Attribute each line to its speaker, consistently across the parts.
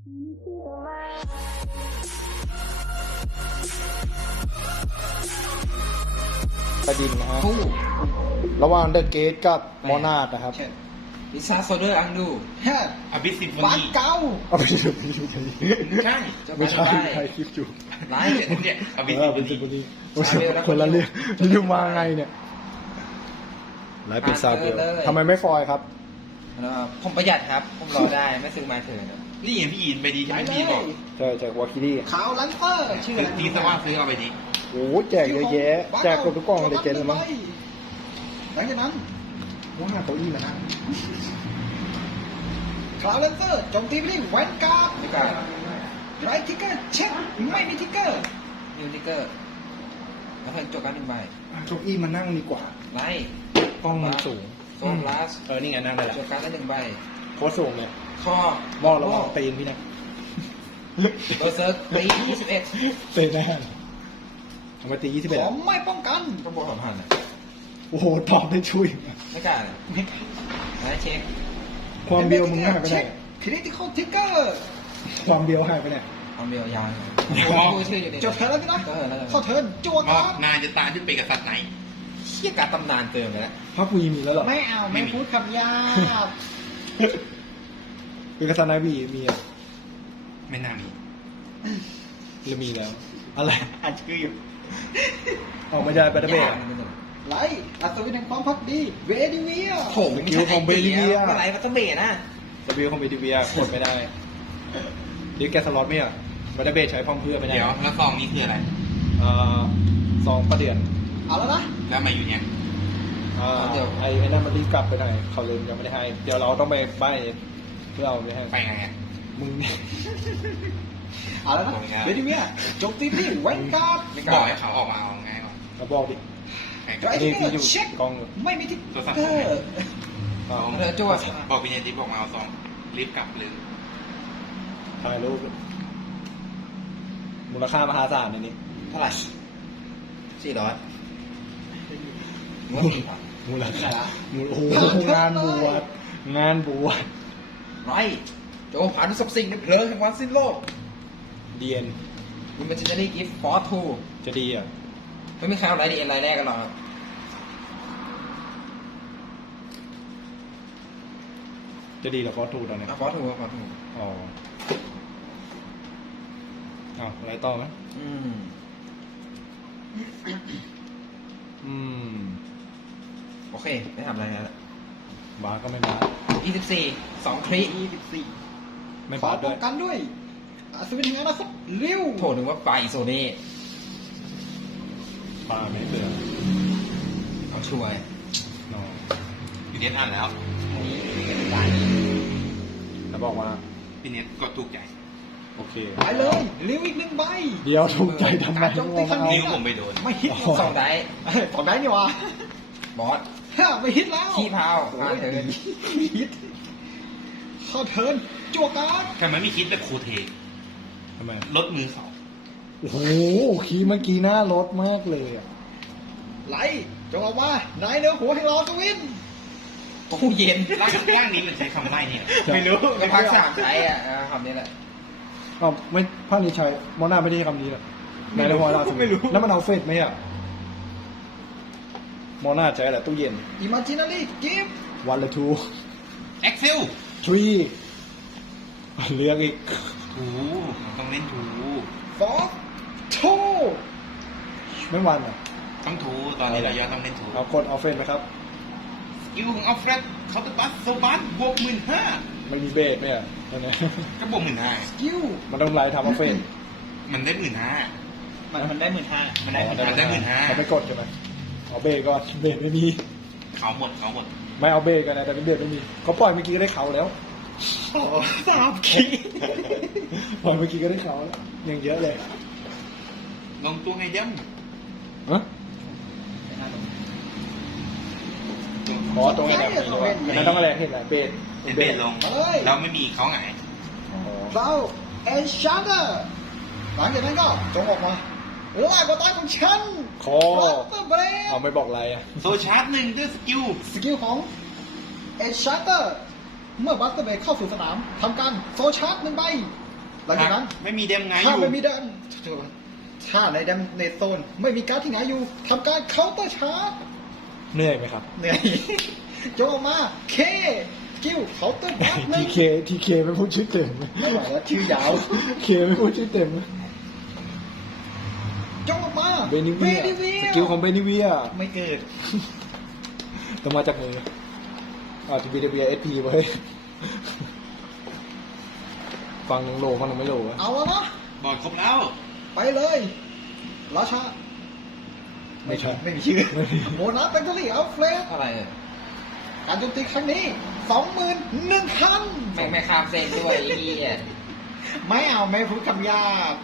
Speaker 1: ประดินนะฮะระหว่างเดอะเกตกับมอนาดนะครับ
Speaker 2: ลิซ่าโซเดอร์อังดู
Speaker 3: ฮะ
Speaker 4: อบิสซิมโฟ
Speaker 3: บ้าน
Speaker 4: นี
Speaker 3: เก่า
Speaker 1: เอาไปดูไปดู
Speaker 4: ใช่
Speaker 1: ไม่ใช่ใครคลิปอยู่
Speaker 2: ไลฟ์
Speaker 4: เนี่ยอบิส
Speaker 1: เป็น
Speaker 4: ซิ
Speaker 1: สิ
Speaker 4: ม
Speaker 1: บ
Speaker 4: โฟนี
Speaker 1: นี้คนละเรื่องนี่ดูมาไงเนี่ยไลฟ์เป็นซาเบลทำไมไม่ฟอยครับ
Speaker 2: ผมประหยัดครับ ผมรอได้ไม่ซื้อมาเถิด
Speaker 4: นี่อย่างพี่อินไปดีใช่ไหมพี่บอก
Speaker 1: ใช่จากวาคิรี่
Speaker 3: ขาวลันเฟอร์ชื่ออะไร
Speaker 4: ทีสว่าซื้อเอาไปดี
Speaker 1: โอ้แจกเยอะแยะแจกกับทุกกล่องเลยเจนเลยมั้ง
Speaker 3: หลังจากนั้น
Speaker 1: ว้าเก้าอี้มานั่ง
Speaker 3: ขาวลันเฟอร์โจมตีไปที่แวนการ์ด
Speaker 2: ไม่กล้า
Speaker 3: ไรทิกเกอร์เช็คไม่มีทิกเกอร์
Speaker 2: นิวติกเกอร์แล้วเพิ่งจบการหนึ่งใบ
Speaker 1: เก้าอี้มานั่งดีกว่า
Speaker 2: ไลฟ์
Speaker 1: กล้องมันสูง
Speaker 2: โซนพลัส
Speaker 1: นี่ไงนั่งได้แล้ว
Speaker 2: จบการได้หนึ่งใบ
Speaker 1: โค้ชสูงเนี่ย
Speaker 2: ข้อ
Speaker 1: มอระวังตีนพี่นะ
Speaker 2: เบอร์เซิร์กตี21
Speaker 1: เตะแน่ทำไมตี21
Speaker 3: ขอไม่ป้องกัน
Speaker 2: ก็บวก2,000อ่ะ
Speaker 1: โอ้โหตอบได้ช่วย
Speaker 2: ไม่กล้าเลยไลฟ์เช็ค
Speaker 1: ความเบียวมึงหายไปไหน
Speaker 3: คริติคอลทิกเกอร์
Speaker 1: ความเบียวหายไปไหน
Speaker 2: เอาเบลยาวพูดชื่ออยู่ดี
Speaker 3: จบเทิร์นแล้วพี่นะ
Speaker 2: ก็เถิดแล้ว
Speaker 3: เข้าเทิร์นจั่ว
Speaker 4: มอ
Speaker 3: การ์
Speaker 4: บ
Speaker 3: ด
Speaker 4: นายจะตายด้วยเปกษัตริย์ไหน
Speaker 2: เชี่ยการตำนานเติมไปแล้ว
Speaker 1: พระคุยมีแล้วเหรอ
Speaker 3: ไม่เอาไม่พูดคำหยาบ
Speaker 1: คือกษัตริย์นายบีมีอ่ะ
Speaker 4: ไม่น่ามี
Speaker 1: หรือมีแล้ว อะไร
Speaker 3: อ่านชื่ออยู่
Speaker 1: ออกไม่ได้ไปดับเบิล
Speaker 3: ไลท์อัศวินแห่งความพักดีเวดิเวีย
Speaker 2: โถไม่ใช่ไอเดียอะไรมาต้องเบนะ
Speaker 1: ดับเบิลคอมเบดิเวียกดไม่ได้ดิแกสล็อตไม่อ่ะไปดับเบิลใช้พร้อมเพื่อไม่ได้
Speaker 4: เดี๋ยวแล้วซองนี้คืออะไร
Speaker 1: ซองประเดือน
Speaker 3: เอาแล้วนะ
Speaker 4: แล้วมาอยู่เนี่ย
Speaker 1: ไอ้นั่นมันรีบกลับไปหน่อยเขาเลยยังไม่ได้ให้ เดี๋ยวเราต้องไปใบเพื่อเอาไปให้
Speaker 4: ไปไงอ่ะ
Speaker 1: มึงเนี่ย
Speaker 3: เอาแล้วนะเวดิเวียโจมตีที่แวนการ์ด
Speaker 4: บอกให้เขาออกมาเอาไงก่อน
Speaker 1: มาบอกดิ
Speaker 4: ไง
Speaker 3: ไร
Speaker 4: ก่อน
Speaker 3: ทิ
Speaker 1: นี่
Speaker 3: กเก
Speaker 1: คือ อ
Speaker 3: ร์
Speaker 1: อยู่
Speaker 3: เช็ค
Speaker 1: กองอยู่
Speaker 3: ไม่มีทิกเกอร์
Speaker 1: อ่า
Speaker 2: เธอจั่ว
Speaker 4: บอกพี่เนติบอกมาเอาซองรีบกลับหรือ
Speaker 1: ถ่ายรูปมูลค่ามหาศาลในนี้
Speaker 2: เท่าไหร่400งวด4ครับ
Speaker 1: มูลค่าโอ้โหงานบวชงานบวช
Speaker 2: ไรโจผ่านทุกสับสิ่งในเพลิงแห่งวันสิ้นโลก
Speaker 1: เดียน
Speaker 2: คุณเป็นจะได้กิฟต์ฟอร์ทู
Speaker 1: จะดีอ่ะ
Speaker 2: ไม่มีใครเอาไรดีเอ็นไรแรกกันหรอก
Speaker 1: จะดีเหรอฟอสทูตอนนี้
Speaker 2: ฟอร์ทูฟอร์ทู
Speaker 1: อ๋ออ้าวอะไรต่อไหม
Speaker 2: โอเคไม่ทำอะไรแล้ว
Speaker 1: บาสก็ไม่บาส
Speaker 2: 24 2คลิ
Speaker 3: 24
Speaker 1: ไม่
Speaker 3: ขอบ
Speaker 1: าส
Speaker 3: ป้
Speaker 1: ด้
Speaker 3: อ
Speaker 1: วย
Speaker 3: งกันด้วยอัศวินแห่งอนาคตเร็ว
Speaker 2: โถนึงว่าไปโซนี่
Speaker 1: ปลาไม่เบื่อ
Speaker 2: เอาช่วย
Speaker 1: นอน
Speaker 4: พี่เนตอ่านแล้ว
Speaker 1: แล้วบอกว่า
Speaker 4: พี่เนตกดถูกใจ
Speaker 1: โอเค
Speaker 3: ไปเลยเร็วอีก1ใบ
Speaker 1: เดี๋ยวถูกใจทำไม
Speaker 3: การโจมตีครั้ง
Speaker 4: นิ้วผมไปโดน
Speaker 3: ไม่ฮิต
Speaker 2: สองได้
Speaker 3: สองได้นี่วะ
Speaker 2: บอส
Speaker 3: ไม่ฮิตแล้ว
Speaker 2: ขี้เผา
Speaker 3: โอ้
Speaker 2: ผ่าน
Speaker 3: ย
Speaker 2: เถิน
Speaker 3: ไม่ฮิตเข้าเทิร์นจั่วการ์ด
Speaker 4: แต่มันไม่คิดแบบโคเท
Speaker 1: ทำไม
Speaker 4: ลดมือสอง
Speaker 1: โอ้โหขี่เมื่อกี้หน้ารถมากเลยอ่ะ
Speaker 3: ไหลจงออกมานายเนื้อหัวแห่งเราอัศวิน
Speaker 2: ตู้เย็น
Speaker 4: ร่างนี้มันใช้คำไล่เนี่ย
Speaker 3: ไม่รู้
Speaker 2: ก็พักสามใช้อ่ะคำนี้แหละ
Speaker 1: อ้าวไม่ภาคนี้ใช้มอนาไม่ได้ใช้คำนี้หรอในละครล่าสุดแล้วมันเอาเฟสไหมอ่ะมอนาใช้แหละตู้เย็น
Speaker 3: อิมาจินารีกิฟต์
Speaker 1: วันละทู
Speaker 4: เอ็กเซล
Speaker 1: ทรีเลือกอีก
Speaker 4: ถูต้องเล่นถู
Speaker 3: ฟอร์โท
Speaker 1: ไม่วันอ่ะ
Speaker 4: ต้องถูตอนนี้เราย่อต้องเล่นถู
Speaker 1: เอากดเอาเฟสไหมครับ
Speaker 4: สกิลของอัลเฟรดเขาจะบัสโซบัสบวก15,000
Speaker 1: มันมีเบรกไหมอ่ะตอนนี้
Speaker 4: ก็บวก
Speaker 3: กิว
Speaker 1: มันต้องไลน์ทำเอาเฟส
Speaker 4: 15,000มันได้15,000
Speaker 3: มันได้15,000มันได้
Speaker 4: มันได้15,000
Speaker 1: เอาไปกดใช่ไหมเอาเบรกก่อนเบรกไม่มี
Speaker 4: เขาหมด
Speaker 1: ไม่เอาเบรกกันนะแต่เป็นเบรกไม่มีเขาปล่อยเมื่อกี้ก็ได้เขาแล้ว
Speaker 3: 3 ขี
Speaker 1: ปล่อยเมื่อกี้ก็ได้เขาแล้วยังเยอะเลย
Speaker 4: ลงตัวไงเด้ม
Speaker 1: ฮะอ๋อตรงนี้แหละนั่นต้องอะไรเห็นแหละเบรก
Speaker 4: เป็นเบสลงแล้วไม่มีเขาไง
Speaker 3: เราเอนชาร์เดอร์หลังจากนั้นก็จงออกมาไล่บอลต้อยของฉัน
Speaker 1: คอ
Speaker 3: บัสเตอร์เบร
Speaker 1: เอาไม่บอกอะไรอ่ะ
Speaker 4: โซชาร์จ1ด้วยสกิล
Speaker 3: สกิลของเอนชาร์เดอร์เมื่อบัสเตอร์เบรเข้าสู่สนามทำการโซชาร์จ1ใบหลังจากนั้น
Speaker 4: ไม่มีเดมไงอ
Speaker 3: ถ้า
Speaker 4: ยู่
Speaker 3: ไม่มีแดมถ้าในแดมในโซนไม่มีการดที่ไหนอยู่ทำการเคาน์เตอร์ชาร์จ
Speaker 1: เหนื่อยไหมครับ
Speaker 3: เหนื่อยโจออกมาเคกิ้วเคาน์เตอร์บัฟห
Speaker 1: ที
Speaker 3: นึ่ง
Speaker 1: เคทีเคไม่พูดชื่อเต็ม
Speaker 3: ไม่ไหวแล้วชื่อยาว
Speaker 1: เคไม่พูดชื่อเต็ม
Speaker 3: โจออกมา
Speaker 1: เบนิเวียสกิลของเบนิเวีย
Speaker 3: ไม่เกิด
Speaker 1: ต้องมาจากมือจะเบนิเวียเอสพีไว้ ฟังหนึ่งโลฟังหนึ่งไม่โลวะ
Speaker 3: เอาแล้วนะ
Speaker 4: บอดครบแล้ว
Speaker 3: ไปเลยราชา
Speaker 1: ไม่ใช่
Speaker 3: ไม่มีชื่อ
Speaker 1: ไม่มี
Speaker 3: โมนาแบงค์ลี่เอาเฟลส
Speaker 2: อะไรเนี่ย
Speaker 3: การโจมตีครั้งนี้ 21,000
Speaker 2: ไม่ข้ามเส้นด้วยไอ้เหี้ย
Speaker 3: ไม่เอาไม่พูดคำหยาบ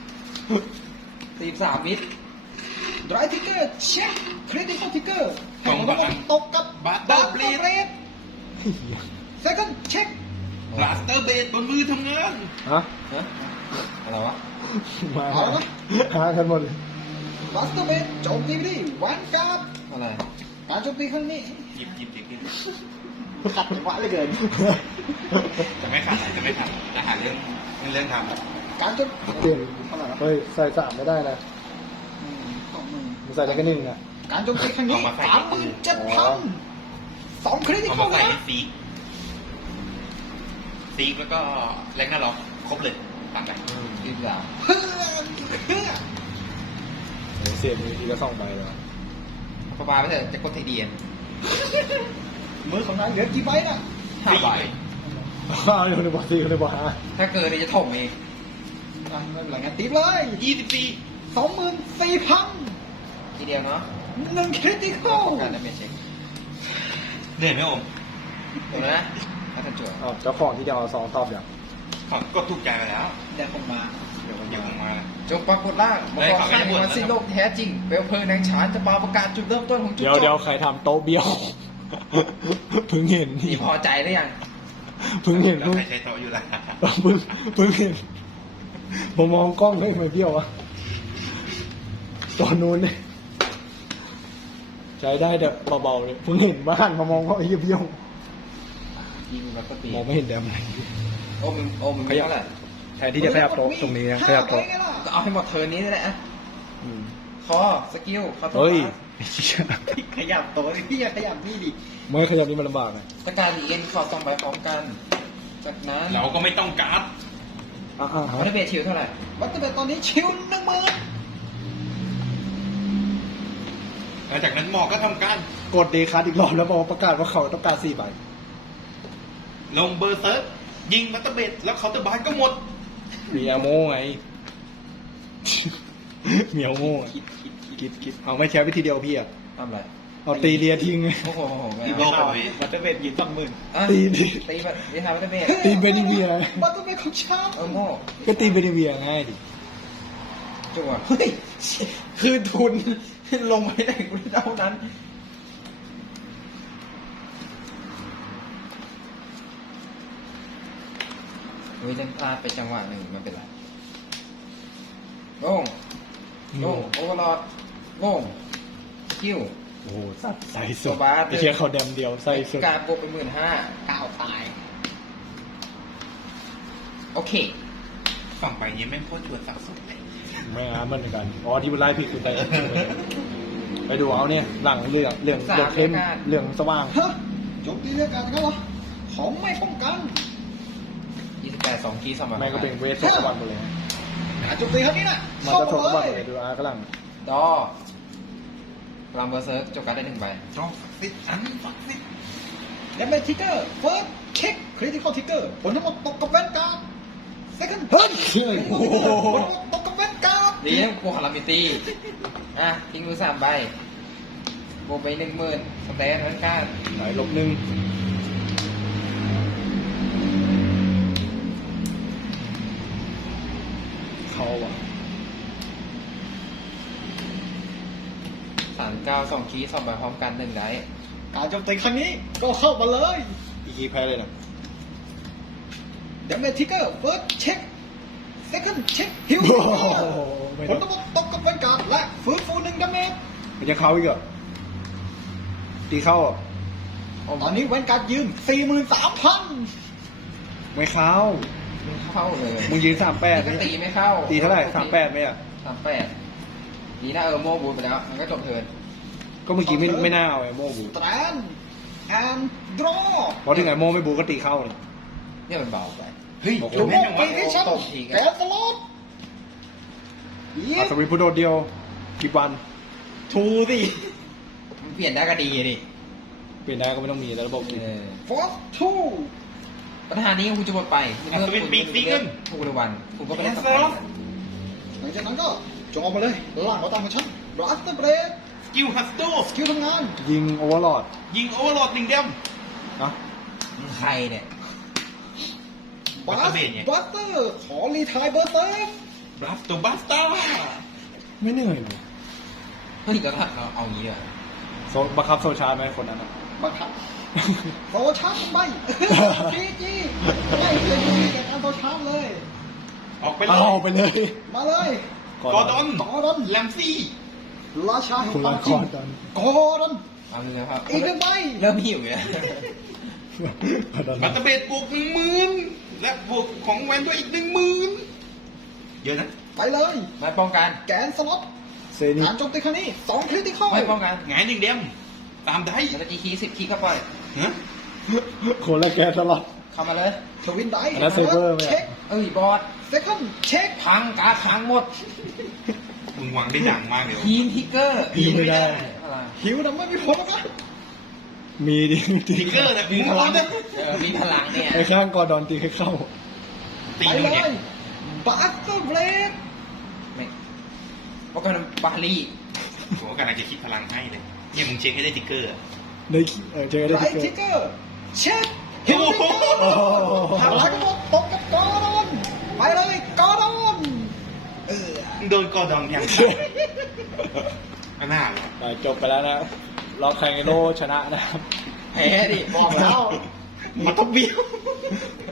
Speaker 2: 13 วิ
Speaker 3: ดรายทิกเกอร์เช็คคริติคอลทิกเกอร์ให้
Speaker 4: ตรง
Speaker 3: ระ
Speaker 4: กั
Speaker 3: บบ ตกกับ
Speaker 4: Battle
Speaker 3: เบ
Speaker 4: Blade
Speaker 3: รดเซคันด์เช็ค
Speaker 4: บลาสเตอร์เบดบนมือทำงาน
Speaker 1: ฮะ
Speaker 2: ฮะอะไรวะ
Speaker 1: มาหากันหมดเลย
Speaker 3: บัสเตอร์เบดโจมตีไปที่แวนการ์ด
Speaker 2: อะไร
Speaker 3: การโจมตีครั้งนี้
Speaker 4: หยิบขึ้น
Speaker 3: ขัดจังหวะเหลือเกิน
Speaker 4: จะไม่ขาดจะไม่ขาดจะหาเรื่องทำ
Speaker 3: การโจม
Speaker 1: เปลี่ยน
Speaker 3: เท่าไหร่วะ
Speaker 1: เฮ้ยใส่สามไม่ได้นะ
Speaker 3: 20,000
Speaker 1: มึงใส่ได้แค่หนึ่งอ่ะ
Speaker 3: การโจมตีครั้งนี้ 37,000 2คริติ
Speaker 4: เอา
Speaker 3: คอ
Speaker 4: มา
Speaker 3: ล
Speaker 4: ใส่
Speaker 3: นะ
Speaker 4: ซีกแล้วก็แรงหน้าล็อกครบเลยตามไป
Speaker 2: 13
Speaker 3: เพื่อ
Speaker 1: เสียบมีทีละ2ใบแล้ว
Speaker 2: ประมาณไม่เถอะจะกดทีเดียน
Speaker 3: มือของนายเหลือกี่ใบน่ะ
Speaker 2: 5 ใบ
Speaker 1: อ้าวอยู่ในบอสซี่อยู่ในบอสฮะ
Speaker 2: ถ้าเกินนี่จะถมเอง
Speaker 3: อ่ะไม่เป็นไรงั้นตีเลย
Speaker 4: 24
Speaker 3: 24,000
Speaker 2: ทีเดียวเนาะ
Speaker 3: 1คริติคอล
Speaker 2: การดาเมจเช็ค
Speaker 4: เหนื่อยไหมอม
Speaker 2: ดูนะถ้าทันจวด
Speaker 1: อ้าวเจ้าของที่จะเอาซองตอบอย่าง
Speaker 4: ของกดถูกใจไปแล้ว
Speaker 3: เดี๋ยวคงมา เดี๋ยวคง
Speaker 4: เดี๋ยว
Speaker 3: มา
Speaker 4: มา
Speaker 2: จงปรากฏร่างมา
Speaker 4: ได้
Speaker 2: ขอ
Speaker 4: ข่าว
Speaker 2: ข้าง
Speaker 4: ไม่ได้
Speaker 2: มันสิ้นโลกแท้จริงเปลวเพลิงแห่งฉานจะปาประกาศจุดเริ่มต้นของจุด
Speaker 1: เดี๋ยว
Speaker 2: จ
Speaker 1: เดี๋ยว
Speaker 2: บ
Speaker 1: ใครทำโต๊ะเบี้ยว เพิ่งเห็น
Speaker 2: นี่พอใจหรือยัง
Speaker 1: เพิ่งเห็น
Speaker 4: แล้ว
Speaker 1: เพิ่ง
Speaker 4: ใครใช้โต๊ะอยู่ล่ะ
Speaker 1: เพิ่งเห็นผมมองกล้องเลยทำไมเบี้ยววะตอนนู้นเนี่ยใช้ได้แต่เบาๆเลยเพิ่งเห็นบ้านมามองว่าไอ้เบี้ยว
Speaker 2: ยิงแล้วก็ตี
Speaker 1: มองไม่เห็นแดมอะไร
Speaker 2: โอ้มึงมีเท่าไหร่
Speaker 1: แทนที่จะขยับโต๊ะตรงนี้นะขยับโต๊ะ
Speaker 2: ก็เอาให้หมดเทิร์นนี้นี่แหละอะ
Speaker 1: อืม
Speaker 2: คอสกิลคาตัว
Speaker 1: เฮ้ย
Speaker 3: ขยับตัวพี่อย่าขยับนี่ดิ
Speaker 1: ไม่ขยับนี่มันลำบากไง
Speaker 2: สการดีเอ็นขอ2 ใบพร้อมกัน จากนั้น
Speaker 4: เราก็ไม่ต้องการ์ด
Speaker 1: อ่า
Speaker 2: วั
Speaker 1: ฮะ
Speaker 2: ตเบทิวเท่าไหร่
Speaker 3: วัตถุเบตตอนนี้ชิว10,000
Speaker 4: หลังจากนั้นหมอก็ทำการ
Speaker 1: กดเดคัสอีกรอบแล้วบอกประกาศว่าเขาต้องการ4ใบ
Speaker 4: ลงเบอร์เซิร์ฟยิงมัตเตอร์เบดแล้วเคาน์เตอร์บาร์ก็หมด
Speaker 1: มีอาโมไง มีอาโมอะคิดเอาไม่ใช้วิธีเดียวพี่อ่ะ
Speaker 2: ทำอะไร
Speaker 1: เอาตีเลียทิ้งไง
Speaker 2: โอ้โหไม่
Speaker 4: อีกร
Speaker 2: เอา
Speaker 4: อบไป
Speaker 3: วัตถุเบตยืน20,000
Speaker 2: อ่ะ
Speaker 1: ตี
Speaker 2: ตีแบบวิทาวัตเบท
Speaker 1: ตีเบนิเวีย
Speaker 3: วัตถุเบตของฉัน
Speaker 2: โง่
Speaker 1: ก็ตีเบนิเวียง่ายดิ
Speaker 2: จั่วเฮ้ยคืนทุนลงไปไหนกูได้เท่านั้นเฮ้ยเล่นพลาดไปจังหวะหนึ่งไม่เป็นไรโล่งโล่งโอเวอร์ลอดโล่งสกิล
Speaker 1: โอ้โหสัตว์ใส่สุ
Speaker 2: ตั
Speaker 1: ด
Speaker 2: วบาส
Speaker 1: ไอเชียเขาแดมเดียวใส่สุด
Speaker 2: การบวกไป15,000
Speaker 3: ก้าวตาย
Speaker 2: โอเค
Speaker 4: ฝั่งไปนี้แม่งโคตรชวนสักสุดเลย
Speaker 1: ไม่อาเหมือนกันอ๋อที่มันไล่ผิดคือใจไปดูเอาเนี่ยหลังเรื่องเข้มเรื่องสว่าง
Speaker 3: ฮะโจมตีเรื่องการงั้นเหรอของไม่ป้องกัน
Speaker 2: 28 2คีย์สมัคร
Speaker 1: แม่งก็เป็นเวทโซสวรรค์หมดเลย
Speaker 3: การโจมตีครั้งนี้น่ะ
Speaker 1: มัน
Speaker 3: เข้า
Speaker 1: จะโซสวร
Speaker 3: มาร
Speaker 1: ค์หม
Speaker 3: เล
Speaker 1: ดเลย
Speaker 3: ย
Speaker 1: ดูอาร์ข้างหลัง
Speaker 2: ดอลัมเบอร์เซิร์ฟจบการดได้1 ใบ
Speaker 4: จ้องสิอันฝักสิ
Speaker 3: แล้วเป็นทิกเกอร์เฟิร์สเช็คคริติคอลทิกเกอร์ผลทั้งหมดตกกับแวนการ์ดเซคันด์
Speaker 1: เฮ้ย
Speaker 3: ผลทั้งหมดตกกับแวนการ์ด
Speaker 2: ดีนะกูคารามิตี้อ่ะทิ้งมือ3 ใบบวกไป 10,000 สแตนนั้นการ
Speaker 1: ไหนลบหนึ่งเขาอ่ะ
Speaker 2: 39 2คีย์2 ใบพร้อมกัน1 ได้
Speaker 3: การโจมตีครั้งนี้ก็เข้ามาเลย
Speaker 1: อีกีแพ้เลยนะ
Speaker 3: เดี๋ยวเป็นทิกเกอร์เฟิร์สเช็คเซคันด์เช็คฮิว
Speaker 1: โอ้โหไม่
Speaker 3: ผล
Speaker 1: ได้
Speaker 3: ทั้งหมดตกกับแวนการ์ดและฟื้นฟู1 ดาเมจ
Speaker 1: มันจะเข้าอีกเหรอตีเข้าอ่ะ
Speaker 3: ตอนนี้แวนการ์ดยืน 43,000
Speaker 1: ไม่เข้า
Speaker 2: ไม่เข้าเลย
Speaker 1: มึงยืน38
Speaker 2: นี่ก็
Speaker 1: ไม่
Speaker 2: ตีไม่เข้า
Speaker 1: ตีเท่าไหร่38ไหมอ่ะ
Speaker 2: 38ดีนะโม่บูทไปแล้ว มันก็จบเทิร์น
Speaker 1: ก็เมื่อกี้ไม่น่าเอาไอ้โม่บู
Speaker 3: สแตนแอนดรอ
Speaker 1: เพราะถึงไอ้โม่ไม่บูก็ตีเข้าเลย
Speaker 2: เนี่ยมันเบาไป
Speaker 4: เฮ้ย
Speaker 1: โอ้โห
Speaker 4: จบ
Speaker 3: โม่
Speaker 4: แม่นยัง
Speaker 3: ปี
Speaker 4: วะ
Speaker 3: ให้ฉัน
Speaker 2: ตบทีกัน
Speaker 3: แกสล็อตยิ
Speaker 1: อั
Speaker 3: บ
Speaker 1: ศวินผู้โดดเดียวกี่วัน
Speaker 4: ทูสิ
Speaker 2: มันเปลี่ยนได้ก็ดีดิ
Speaker 1: เปลี่ยนได้ก็ไม่ต้องมีแต่ระบบนี้
Speaker 3: ฟอสทู
Speaker 2: ปัญหานี้คุณจะหมดไปทุกวันคุณก็ไปเล่นสไปร์
Speaker 3: หลังจากนั้นก็จงออกมาเลยล่างมาตามของฉันบลัสเตอร์เบรด
Speaker 4: สกิลฮัสโต
Speaker 3: สกิลทำงาน
Speaker 1: ยิงโอเวอร์ลอด
Speaker 4: ยิงโอเวอร์โหลดหนึ่งเดม
Speaker 1: นะ
Speaker 2: ใครเนี่ย
Speaker 3: บัส
Speaker 4: บัสเตอร์เบรดไง
Speaker 3: บัสเตอร์ขอรีไทายเบอร์เซฟ
Speaker 4: บลัสตัวบัสเตอร์
Speaker 1: ไม่เหนื่อยเลย
Speaker 2: เฮ้ยก็ถ้าเอางี้อ่ะ
Speaker 1: บังคับโซชาร์จไหมคนนั้นอะ
Speaker 3: บังคับโซชาร์จไม่จีจีไม่เคยมีแก่การโซชาร์จเลย
Speaker 4: ออกไปเลย
Speaker 1: เอาไปเลย
Speaker 3: มาเลย
Speaker 4: กอร์ดอน
Speaker 3: กอร์ดอน
Speaker 4: แลมซี่
Speaker 3: ราชาแห่ง
Speaker 1: คุณ
Speaker 3: ควา
Speaker 1: ละ
Speaker 3: ม
Speaker 1: ค
Speaker 3: จริง
Speaker 1: รตอน
Speaker 3: กอร์ดอน
Speaker 2: เอาเลยครับ
Speaker 3: อีกหนึ่งใบ
Speaker 2: เริ่มหิวเลย
Speaker 4: บัตเตอร์เบดบวก10,000และบวกของแวนด้วยอีก10,000เยอะนะ
Speaker 3: ไปเลย
Speaker 2: ไม่ป้องกัน
Speaker 3: แกนสล็อต
Speaker 1: เซนิ
Speaker 3: การโจมตีครั้งนี้2คริติคอล
Speaker 2: ไม่ป้องกัน
Speaker 4: หงายหนึ่งเดมตามได้
Speaker 2: แล้วก็จีคี10คีเข้าไป
Speaker 4: ฮะ
Speaker 1: คนละแกตลอด
Speaker 2: เข้ามาเลย
Speaker 3: ทวินได
Speaker 1: อันนั้นเซเวอร์ไหมอะ
Speaker 3: เช็ค
Speaker 2: เอ้ยบอส
Speaker 3: เซคันเช็ค
Speaker 2: พังกาพังหมด
Speaker 4: มึงวางได้ดังมากเลย
Speaker 2: ทีมทิกเกอร์
Speaker 1: ยิงไม่ได้
Speaker 2: อะไร
Speaker 3: หิวแต่ไม่มีผลหรอกนะ
Speaker 1: มีดิ
Speaker 4: ทิกเกอร์นะ
Speaker 2: มีพลัง
Speaker 4: เนี่ย
Speaker 2: มีพลังเนี่ย
Speaker 1: ไอ้ข้างกอร์ดอนตีให้เข้า
Speaker 4: ตี
Speaker 3: ไป
Speaker 4: มึง
Speaker 3: เล
Speaker 4: เนี่ย
Speaker 3: ยบัสเตอร์เบรด
Speaker 2: ไม่ป้องกันบาลี
Speaker 4: ผมกำลังจะคิดพลังให้เลยเนี่ยมึงเช็คให้ได้ทิกเกอร์อะ
Speaker 1: ได้เจอได้
Speaker 3: ไร
Speaker 1: ที่
Speaker 3: ทิก
Speaker 1: เกิ
Speaker 3: เกอร์เช็คหิว
Speaker 4: โอ้โห
Speaker 1: โอ้โห
Speaker 3: ทำลายกระโดดตกกับกอร์ดอนไปเลยกอร์ดอนเออ
Speaker 4: มึงโดนกอร์ดอนแทงก็น่าเลย
Speaker 1: จบไปแล้วนะเราแข่งโลชนะนะครับ
Speaker 2: แพ้ดิ
Speaker 3: บอกแล้ว
Speaker 4: มันต้องเบี้ยว